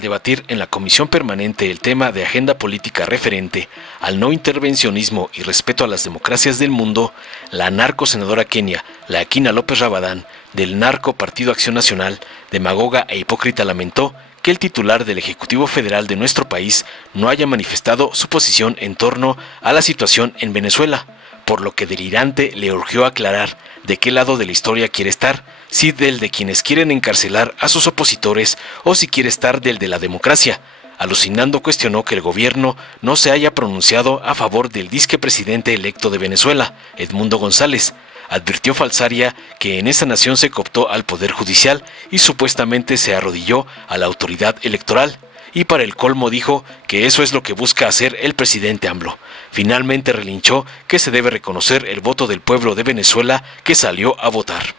al debatir en la Comisión Permanente el tema de agenda política referente al no intervencionismo y respeto a las democracias del mundo, la narcosenadora kenia, la Aquina López Rabadán, del narco Partido Acción Nacional, demagoga e hipócrita, lamentó que el titular del Ejecutivo Federal de nuestro país no haya manifestado su posición en torno a la situación en Venezuela, por lo que delirante le urgió aclarar de qué lado de la historia quiere estar, si del de quienes quieren encarcelar a sus opositores o si quiere estar del de la democracia. Alucinando cuestionó que el gobierno no se haya pronunciado a favor del disque presidente electo de Venezuela, Edmundo González. Advirtió Falsaria que en esa nación se cooptó al Poder Judicial y supuestamente se arrodilló a la autoridad electoral. Y para el colmo dijo que eso es lo que busca hacer el presidente AMLO. Finalmente relinchó que se debe reconocer el voto del pueblo de Venezuela que salió a votar.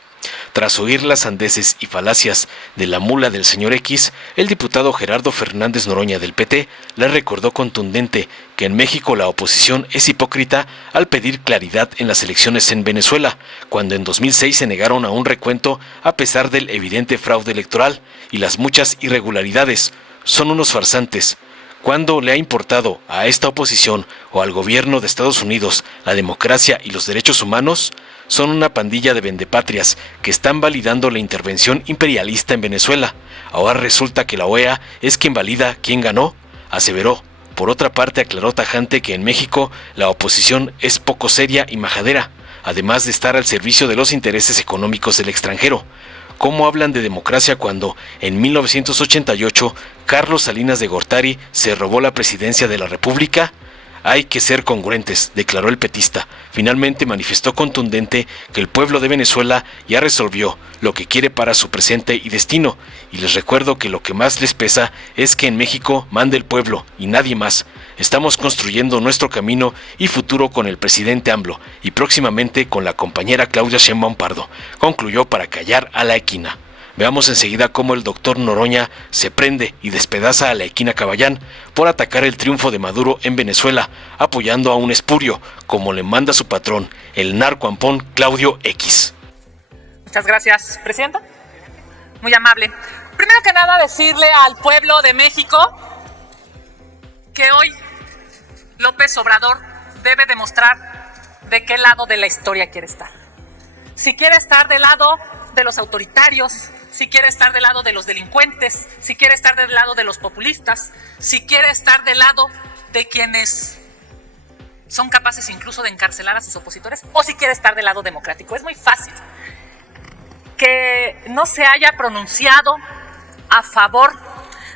Tras oír las sandeces y falacias de la mula del señor X, el diputado Gerardo Fernández Noroña del PT le recordó contundente que en México la oposición es hipócrita al pedir claridad en las elecciones en Venezuela, cuando en 2006 se negaron a un recuento a pesar del evidente fraude electoral y las muchas irregularidades. Son unos farsantes. ¿Cuándo le ha importado a esta oposición o al gobierno de Estados Unidos la democracia y los derechos humanos? Son una pandilla de vendepatrias que están validando la intervención imperialista en Venezuela. Ahora resulta que la OEA es quien valida quién ganó, aseveró. Por otra parte, aclaró tajante que en México la oposición es poco seria y majadera, además de estar al servicio de los intereses económicos del extranjero. ¿Cómo hablan de democracia cuando en 1988 Carlos Salinas de Gortari se robó la presidencia de la República? Hay que ser congruentes, declaró el petista. Finalmente manifestó contundente que el pueblo de Venezuela ya resolvió lo que quiere para su presente y destino, y les recuerdo que lo que más les pesa es que en México mande el pueblo y nadie más. Estamos construyendo nuestro camino y futuro con el presidente AMLO y próximamente con la compañera Claudia Sheinbaum Pardo, concluyó para callar a la Equina. Veamos enseguida cómo el doctor Noroña se prende y despedaza a la Equina Caballán por atacar el triunfo de Maduro en Venezuela, apoyando a un espurio, como le manda su patrón, el narcoampón Claudio X. Muchas gracias, Presidenta. Muy amable. Primero que nada, decirle al pueblo de México que hoy López Obrador debe demostrar de qué lado de la historia quiere estar. Si quiere estar del lado de los autoritarios, si quiere estar del lado de los delincuentes, si quiere estar del lado de los populistas, si quiere estar del lado de quienes son capaces incluso de encarcelar a sus opositores, o si quiere estar del lado democrático. Es muy fácil que no se haya pronunciado a favor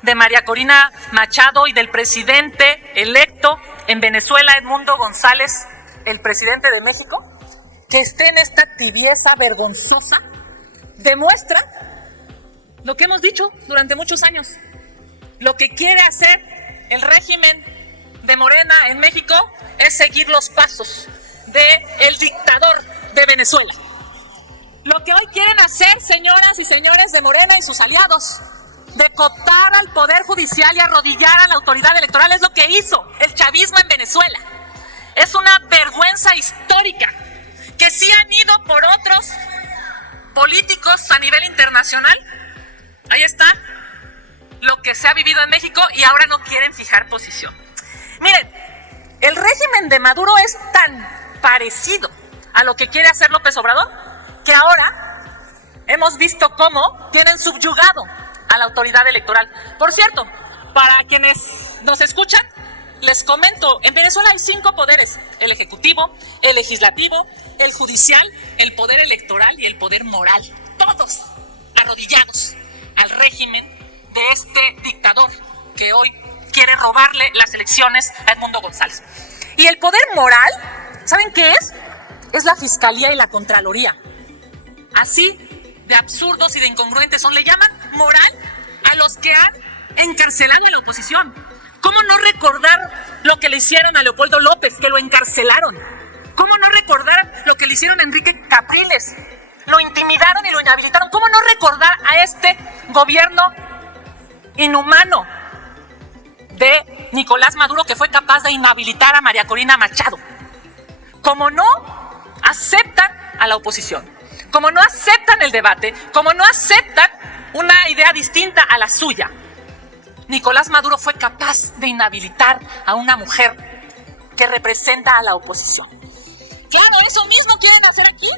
de María Corina Machado y del presidente electo en Venezuela, Edmundo González, el presidente de México, que esté en esta tibieza vergonzosa, demuestra lo que hemos dicho durante muchos años. Lo que quiere hacer el régimen de Morena en México es seguir los pasos del dictador de Venezuela. Lo que hoy quieren hacer, señoras y señores de Morena y sus aliados, de cooptar al Poder Judicial y arrodillar a la autoridad electoral, es lo que hizo el chavismo en Venezuela. Es una vergüenza histórica que sí han ido por otros políticos a nivel internacional. Ahí está lo que se ha vivido en México y ahora no quieren fijar posición. Miren, el régimen de Maduro es tan parecido a lo que quiere hacer López Obrador que ahora hemos visto cómo tienen subyugado a la autoridad electoral. Por cierto, para quienes nos escuchan, les comento, en Venezuela hay 5 poderes: el ejecutivo, el legislativo, el judicial, el poder electoral y el poder moral. Todos arrodillados al régimen de este dictador que hoy quiere robarle las elecciones a Edmundo González. Y el poder moral, ¿saben qué es? Es la Fiscalía y la Contraloría. Así de absurdos y de incongruentes son. Le llaman moral a los que han encarcelado a la oposición. ¿Cómo no recordar lo que le hicieron a Leopoldo López, que lo encarcelaron? ¿Cómo no recordar lo que le hicieron a Enrique Capriles? Lo intimidaron y lo inhabilitaron. ¿Cómo no recordar a este gobierno inhumano de Nicolás Maduro, que fue capaz de inhabilitar a María Corina Machado? Como no aceptan a la oposición, como no aceptan el debate, como no aceptan una idea distinta a la suya, Nicolás Maduro fue capaz de inhabilitar a una mujer que representa a la oposición. Claro, eso mismo quieren hacer aquí,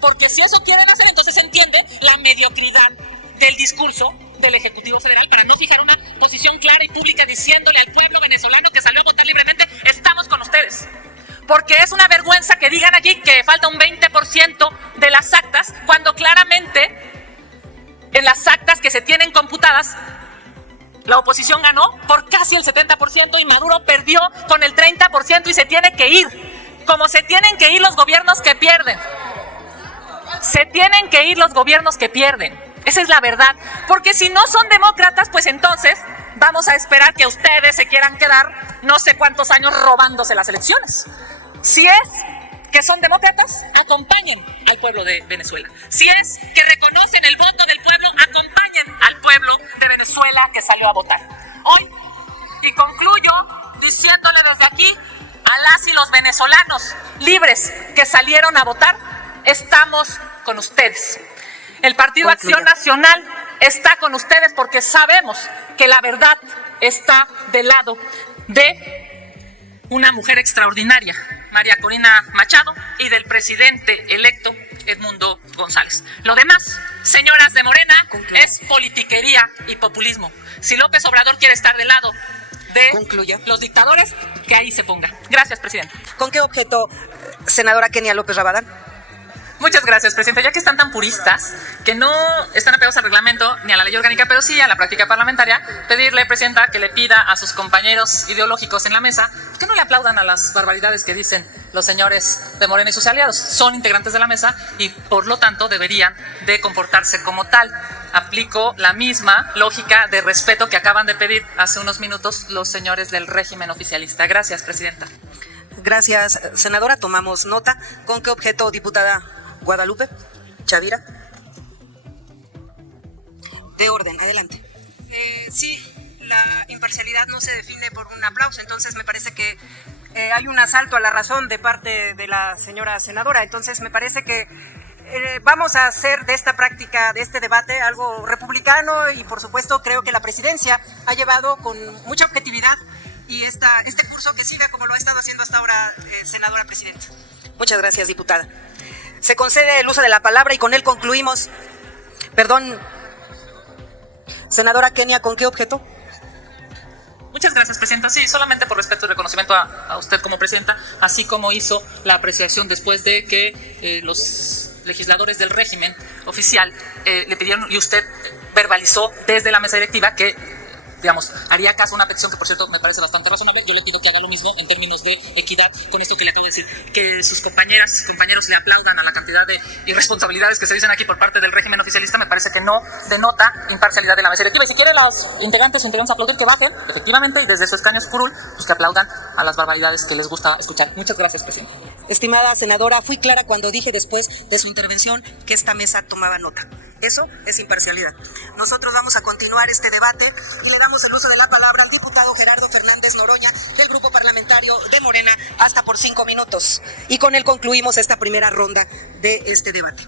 porque si eso quieren hacer, entonces se entiende la mediocridad del discurso del Ejecutivo Federal para no fijar una posición clara y pública diciéndole al pueblo venezolano que salió a votar libremente, estamos con ustedes. Porque es una vergüenza que digan aquí que falta un 20% de las actas, cuando claramente en las actas que se tienen computadas, la oposición ganó por casi el 70% y Maduro perdió con el 30% y se tiene que ir. Como se tienen que ir los gobiernos que pierden. Se tienen que ir los gobiernos que pierden. Esa es la verdad. Porque si no son demócratas, pues entonces vamos a esperar que ustedes se quieran quedar no sé cuántos años robándose las elecciones. Si es que son demócratas, acompañen al pueblo de Venezuela. Si es que reconocen el voto del pueblo, acompañen al pueblo de Venezuela que salió a votar. Hoy, y concluyo diciéndole desde aquí a las y los venezolanos libres que salieron a votar, estamos con ustedes. El Partido Acción Nacional está con ustedes porque sabemos que la verdad está del lado de una mujer extraordinaria, María Corina Machado, y del presidente electo Edmundo González. Lo demás, señoras de Morena, es politiquería y populismo. Si López Obrador quiere estar del lado de los dictadores, que ahí se ponga. Gracias, presidente. ¿Con qué objeto, senadora Kenia López Rabadán? Muchas gracias, presidente. Ya que están tan puristas, que no están apegados al reglamento ni a la ley orgánica, pero sí a la práctica parlamentaria, pedirle, presidenta, que le pida a sus compañeros ideológicos en la mesa que no le aplaudan a las barbaridades que dicen los señores de Morena y sus aliados. Son integrantes de la mesa y, por lo tanto, deberían de comportarse como tal. Aplico la misma lógica de respeto que acaban de pedir hace unos minutos los señores del régimen oficialista. Gracias, presidenta. Gracias, senadora. Tomamos nota. ¿Con qué objeto, diputada Guadalupe Chavira? De orden, adelante. Sí, la imparcialidad no se define por un aplauso, entonces me parece que hay un asalto a la razón de parte de la señora senadora. Entonces me parece que vamos a hacer de esta práctica, de este debate, algo republicano, y por supuesto creo que la presidencia ha llevado con mucha objetividad y este curso que siga como lo ha estado haciendo hasta ahora, senadora presidenta. Muchas gracias, diputada. Se concede el uso de la palabra y con él concluimos. Perdón, senadora Kenia, ¿con qué objeto? Muchas gracias, presidenta. Sí, solamente por respeto y reconocimiento a usted como presidenta, así como hizo la apreciación después de que los legisladores del régimen oficial le pidieron, y usted verbalizó desde la mesa directiva que, digamos, haría caso a una petición que, por cierto, me parece bastante razonable. Yo le pido que haga lo mismo en términos de equidad con esto que le acabo de decir, que sus compañeros le aplaudan a la cantidad de irresponsabilidades que se dicen aquí por parte del régimen oficialista. Me parece que no denota imparcialidad de la mesa directiva, y si quieren las integrantes aplaudir, que bajen, efectivamente, y desde su escaño curul, pues que aplaudan a las barbaridades que les gusta escuchar. Muchas gracias, presidente. Estimada senadora, fui clara cuando dije después de su intervención que esta mesa tomaba nota. Eso es imparcialidad. Nosotros vamos a continuar este debate y le damos el uso de la palabra al diputado Gerardo Fernández Noroña del Grupo Parlamentario de Morena hasta por 5 minutos. Y con él concluimos esta primera ronda de este debate.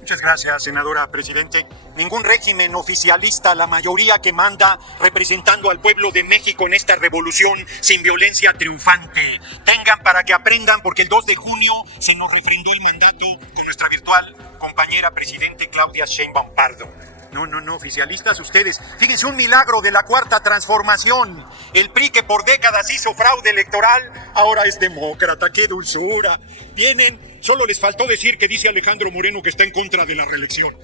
Muchas gracias, senadora presidente. Ningún régimen oficialista, la mayoría que manda representando al pueblo de México en esta revolución sin violencia triunfante. Tengan para que aprendan, porque el 2 de junio se nos refrendó el mandato con nuestra virtual compañera presidente Claudia Sheinbaum Pardo. No, oficialistas ustedes. Fíjense, un milagro de la Cuarta Transformación. El PRI, que por décadas hizo fraude electoral, ahora es demócrata. ¡Qué dulzura! Vienen, solo les faltó decir que dice Alejandro Moreno que está en contra de la reelección.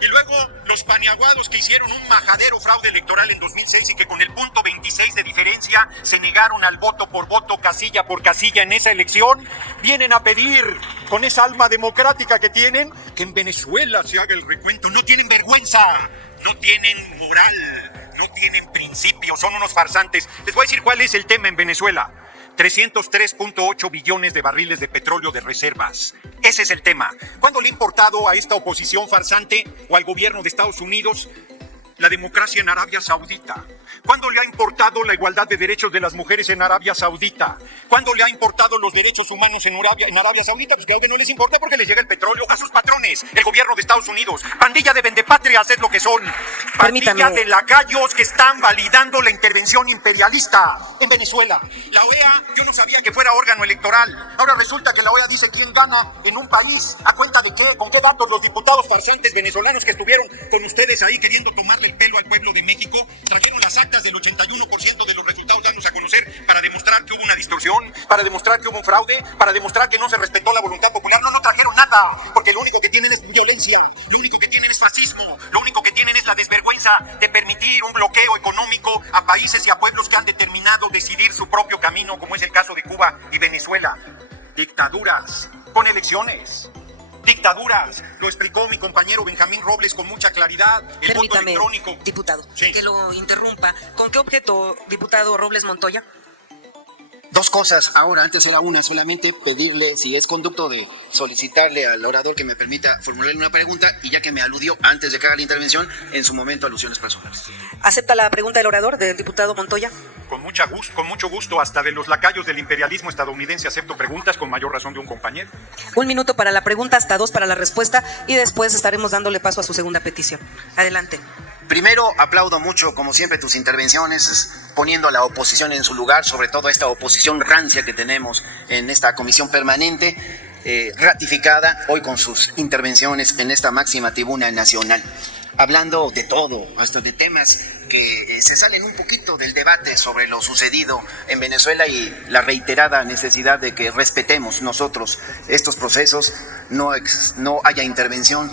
Y luego los paniaguados que hicieron un majadero fraude electoral en 2006 y que con el punto 26 de diferencia se negaron al voto por voto, casilla por casilla en esa elección, vienen a pedir, con esa alma democrática que tienen, que en Venezuela se haga el recuento. No tienen vergüenza, no tienen moral, no tienen principios, son unos farsantes. Les voy a decir cuál es el tema en Venezuela. 303.8 billones de barriles de petróleo de reservas. Ese es el tema. ¿Cuándo le ha importado a esta oposición farsante o al gobierno de Estados Unidos la democracia en Arabia Saudita? ¿Cuándo le ha importado la igualdad de derechos de las mujeres en Arabia Saudita? ¿Cuándo le ha importado los derechos humanos en Arabia Saudita? Pues claro que no les importa porque les llega el petróleo a sus patrones, el gobierno de Estados Unidos. Pandilla de vendepatrias es lo que son. Pandilla de lacayos que están validando la intervención imperialista en Venezuela. La OEA, yo no sabía que fuera órgano electoral. Ahora resulta que la OEA dice quién gana en un país. ¿A cuenta de qué? ¿Con qué datos? Los diputados farsantes venezolanos que estuvieron con ustedes ahí queriendo tomarle el pelo al pueblo de México trajeron las actas del 81% de los resultados dados a conocer para demostrar que hubo una distorsión, para demostrar que hubo un fraude, para demostrar que no se respetó la voluntad popular. No trajeron nada, porque lo único que tienen es violencia, lo único que tienen es fascismo, lo único que tienen es la desvergüenza de permitir un bloqueo económico a países y a pueblos que han determinado decidir su propio camino, como es el caso de Cuba y Venezuela. Dictaduras con elecciones. Dictaduras, lo explicó mi compañero Benjamín Robles con mucha claridad. El voto electrónico. Diputado, sí, que lo interrumpa. ¿Con qué objeto, diputado Robles Montoya? Dos cosas. Ahora, antes era una, solamente pedirle, si es conducto, de solicitarle al orador que me permita formularle una pregunta, y ya que me aludió antes de que haga la intervención, en su momento alusiones personales. ¿Acepta la pregunta del orador, del diputado Montoya? Con mucho gusto, hasta de los lacayos del imperialismo estadounidense acepto preguntas, con mayor razón de un compañero. 1 minuto para la pregunta, hasta 2 para la respuesta, y después estaremos dándole paso a su segunda petición. Adelante. Primero, aplaudo mucho, como siempre, tus intervenciones, poniendo a la oposición en su lugar, sobre todo esta oposición rancia que tenemos en esta comisión permanente, ratificada hoy con sus intervenciones en esta máxima tribuna nacional, hablando de todo, hasta de temas que se salen un poquito del debate sobre lo sucedido en Venezuela y la reiterada necesidad de que respetemos nosotros estos procesos, no haya intervención,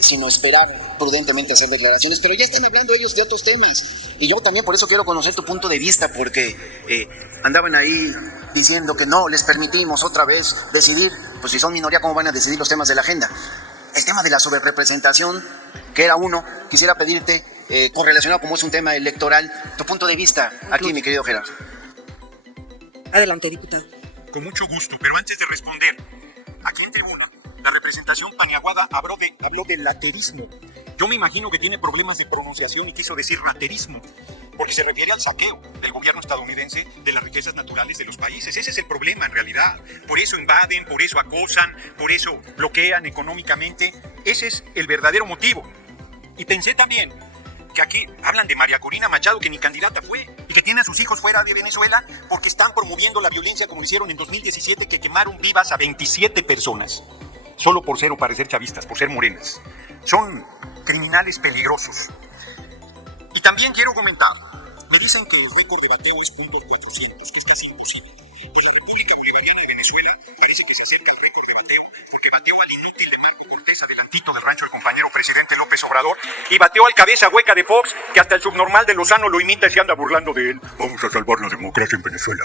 sino esperar prudentemente hacer declaraciones. Pero ya están hablando ellos de otros temas, y yo también por eso quiero conocer tu punto de vista, porque andaban ahí diciendo que no les permitimos otra vez decidir. Pues si son minoría, ¿cómo van a decidir los temas de la agenda? El tema de la sobrerepresentación, que era uno, quisiera pedirte, correlacionado como es un tema electoral, tu punto de vista aquí, mi querido Gerardo. Adelante, diputado. Con mucho gusto, pero antes de responder, aquí en tribuna, la representación paniaguada habló de laterismo. Yo me imagino que tiene problemas de pronunciación y quiso decir raterismo, porque se refiere al saqueo del gobierno estadounidense de las riquezas naturales de los países. Ese es el problema en realidad. Por eso invaden, por eso acosan, por eso bloquean económicamente. Ese es el verdadero motivo. Y pensé también que aquí hablan de María Corina Machado, que ni candidata fue, y que tiene a sus hijos fuera de Venezuela porque están promoviendo la violencia como lo hicieron en 2017, que quemaron vivas a 27 personas, solo por ser o parecer chavistas, por ser morenas. Son criminales peligrosos. Y también quiero comentar, me dicen que el récord de bateo es .400, que es imposible. Para la República Bolivariana de Venezuela parece que se acerca al récord de bateo, porque bateó al inútil de Marco Cortés, adelantito del rancho del compañero presidente López Obrador, y bateó al cabeza hueca de Fox, que hasta el subnormal de Lozano lo imita y se anda burlando de él. Vamos a salvar la democracia en Venezuela.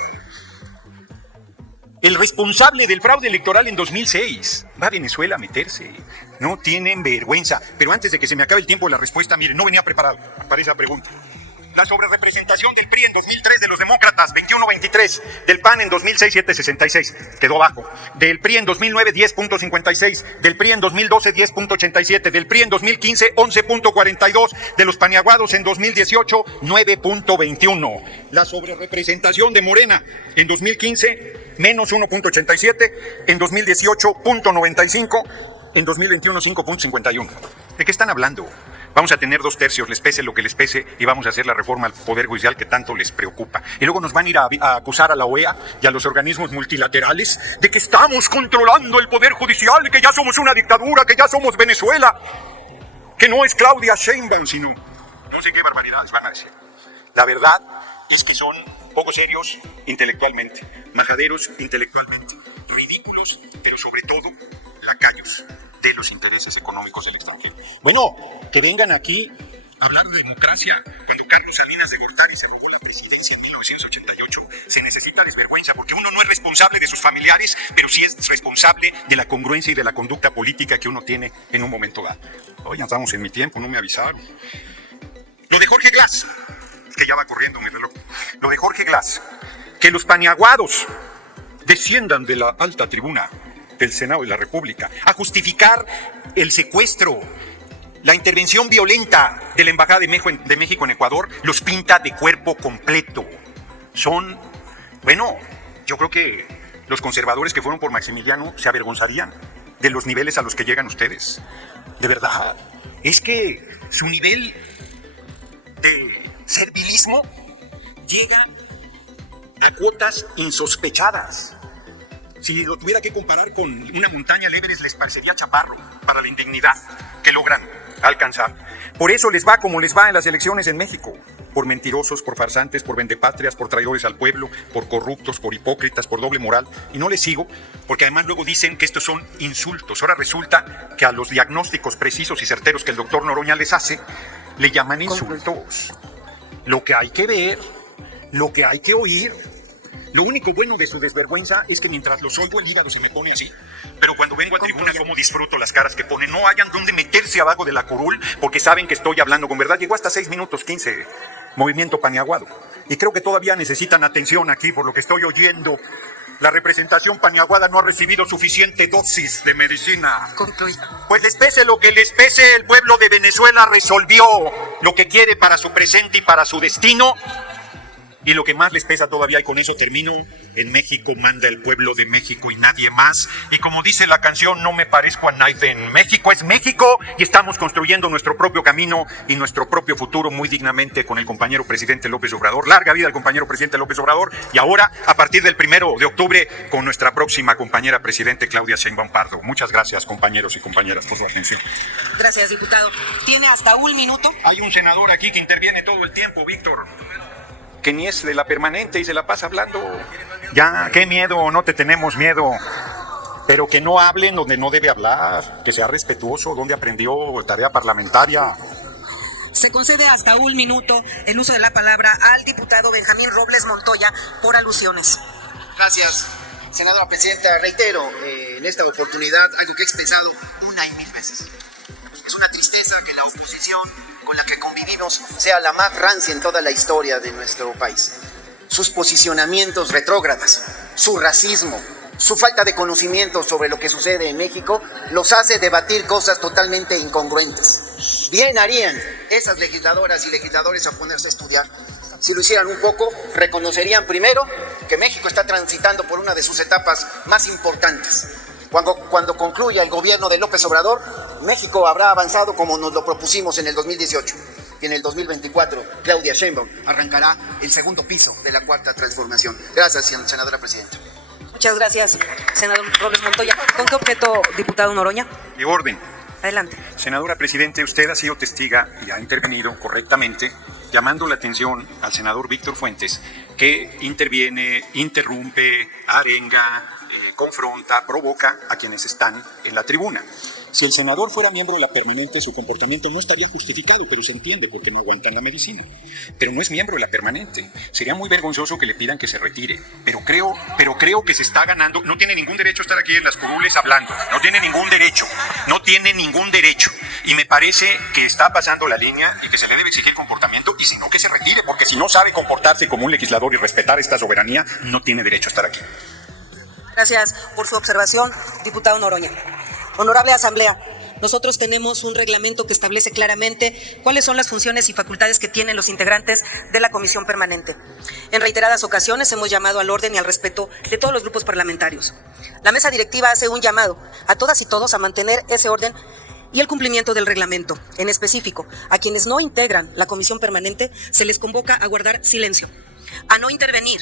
El responsable del fraude electoral en 2006 va a Venezuela a meterse. No tienen vergüenza. Pero antes de que se me acabe el tiempo de la respuesta, miren, no venía preparado para esa pregunta. La sobrerepresentación del PRI en 2003 de los demócratas, 21-23. Del PAN en 2006, 7.66. Quedó bajo. Del PRI en 2009, 10.56. Del PRI en 2012, 10.87. Del PRI en 2015, 11.42. De los paniaguados en 2018, 9.21. La sobrerepresentación de Morena en 2015, menos 1.87. En 2018, 0.95. En 2021, 5.51. ¿De qué están hablando? Vamos a tener 2 tercios, les pese lo que les pese, y vamos a hacer la reforma al Poder Judicial que tanto les preocupa. Y luego nos van a ir a acusar a la OEA y a los organismos multilaterales de que estamos controlando el Poder Judicial, que ya somos una dictadura, que ya somos Venezuela, que no es Claudia Sheinbaum, sino no sé qué barbaridades van a decir. La verdad es que son poco serios intelectualmente, majaderos intelectualmente, ridículos, pero sobre todo lacayos de los intereses económicos del extranjero. Bueno, que vengan aquí a hablar de democracia cuando Carlos Salinas de Gortari se robó la presidencia en 1988. Se necesita desvergüenza, porque uno no es responsable de sus familiares, pero sí es responsable de la congruencia y de la conducta política que uno tiene en un momento dado. Hoy ya estamos en mi tiempo, no me avisaron. Lo de Jorge Glass, que ya va corriendo mi reloj. Lo de Jorge Glass, que los paniaguados desciendan de la alta tribuna del Senado de la República a justificar el secuestro, La intervención violenta de la Embajada de México en Ecuador los pinta de cuerpo completo. Son, bueno, yo creo que los conservadores que fueron por Maximiliano se avergonzarían de los niveles a los que llegan ustedes. De verdad, es que su nivel de servilismo llega a cuotas insospechadas. Si lo tuviera que comparar con una montaña, el Everest les parecería chaparro para la indignidad que logran alcanzar. Por eso les va como les va en las elecciones en México. Por mentirosos, por farsantes, por vendepatrias, por traidores al pueblo, por corruptos, por hipócritas, por doble moral. Y no les sigo, porque además luego dicen que estos son insultos. Ahora resulta que a los diagnósticos precisos y certeros que el doctor Noroña les hace, le llaman insultos. Lo que hay que ver, lo que hay que oír. Lo único bueno de su desvergüenza es que mientras los oigo el hígado se me pone así. Pero cuando vengo a tribuna, cómo disfruto las caras que ponen. No hayan dónde meterse abajo de la curul porque saben que estoy hablando con verdad. Llegó hasta 6 minutos 15, movimiento Paniaguado. Y creo que todavía necesitan atención aquí por lo que estoy oyendo. La representación paniaguada no ha recibido suficiente dosis de medicina. Concluye. Pues les pese lo que les pese, el pueblo de Venezuela resolvió lo que quiere para su presente y para su destino. Y lo que más les pesa todavía, y con eso termino, en México manda el pueblo de México y nadie más. Y como dice la canción, no me parezco a nadie. México es México y estamos construyendo nuestro propio camino y nuestro propio futuro muy dignamente con el compañero presidente López Obrador. Larga vida al compañero presidente López Obrador. Y ahora, a partir del 1 de octubre, con nuestra próxima compañera presidente Claudia Sheinbaum Pardo. Muchas gracias, compañeros y compañeras, por su atención. Gracias, diputado. Tiene hasta 1 minuto. Hay un senador aquí que interviene todo el tiempo, Víctor, que ni es de la permanente y se la pasa hablando. Ya, qué miedo, no te tenemos miedo. Pero que no hablen donde no debe hablar, que sea respetuoso, donde aprendió tarea parlamentaria. Se concede hasta 1 minuto el uso de la palabra al diputado Benjamín Robles Montoya por alusiones. Gracias, senadora presidenta. Reitero en esta oportunidad algo que he expresado 1 y 1000 veces. Es una tristeza que la oposición con la que convivimos sea la más rancia en toda la historia de nuestro país. Sus posicionamientos retrógradas, su racismo, su falta de conocimiento sobre lo que sucede en México los hace debatir cosas totalmente incongruentes. Bien harían esas legisladoras y legisladores a ponerse a estudiar. Si lo hicieran un poco, reconocerían primero que México está transitando por una de sus etapas más importantes. Cuando concluya el gobierno de López Obrador, México habrá avanzado como nos lo propusimos en el 2018. Y en el 2024, Claudia Sheinbaum arrancará el segundo piso de la cuarta transformación. Gracias, senadora presidenta. Muchas gracias, senador Robles Montoya. ¿Con qué objeto, diputado Noroña? De orden. Adelante. Senadora presidente, usted ha sido testiga y ha intervenido correctamente, llamando la atención al senador Víctor Fuentes, que interviene, interrumpe, arenga, confronta, provoca a quienes están en la tribuna. Si el senador fuera miembro de la permanente, su comportamiento no estaría justificado, pero se entiende porque no aguantan la medicina. Pero no es miembro de la permanente. Sería muy vergonzoso que le pidan que se retire. Pero creo que se está ganando. No tiene ningún derecho a estar aquí en las curules hablando. No tiene ningún derecho. No tiene ningún derecho. Y me parece que está pasando la línea y que se le debe exigir comportamiento y si no que se retire, porque si no sabe comportarse como un legislador y respetar esta soberanía, no tiene derecho a estar aquí. Gracias por su observación, diputado Noroña. Honorable Asamblea, nosotros tenemos un reglamento que establece claramente cuáles son las funciones y facultades que tienen los integrantes de la Comisión Permanente. En reiteradas ocasiones hemos llamado al orden y al respeto de todos los grupos parlamentarios. La mesa directiva hace un llamado a todas y todos a mantener ese orden y el cumplimiento del reglamento. En específico, a quienes no integran la Comisión Permanente se les convoca a guardar silencio, a no intervenir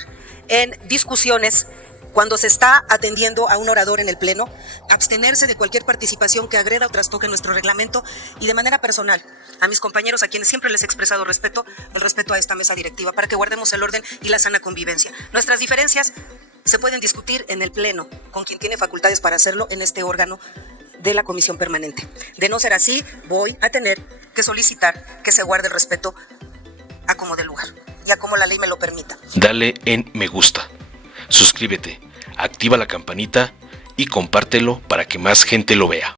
en discusiones cuando se está atendiendo a un orador en el Pleno, abstenerse de cualquier participación que agreda o trastoque nuestro reglamento y de manera personal, a mis compañeros a quienes siempre les he expresado respeto, el respeto a esta mesa directiva para que guardemos el orden y la sana convivencia. Nuestras diferencias se pueden discutir en el Pleno, con quien tiene facultades para hacerlo en este órgano de la Comisión Permanente. De no ser así, voy a tener que solicitar que se guarde el respeto a como de lugar y a como la ley me lo permita. Dale en me gusta. Suscríbete, activa la campanita y compártelo para que más gente lo vea.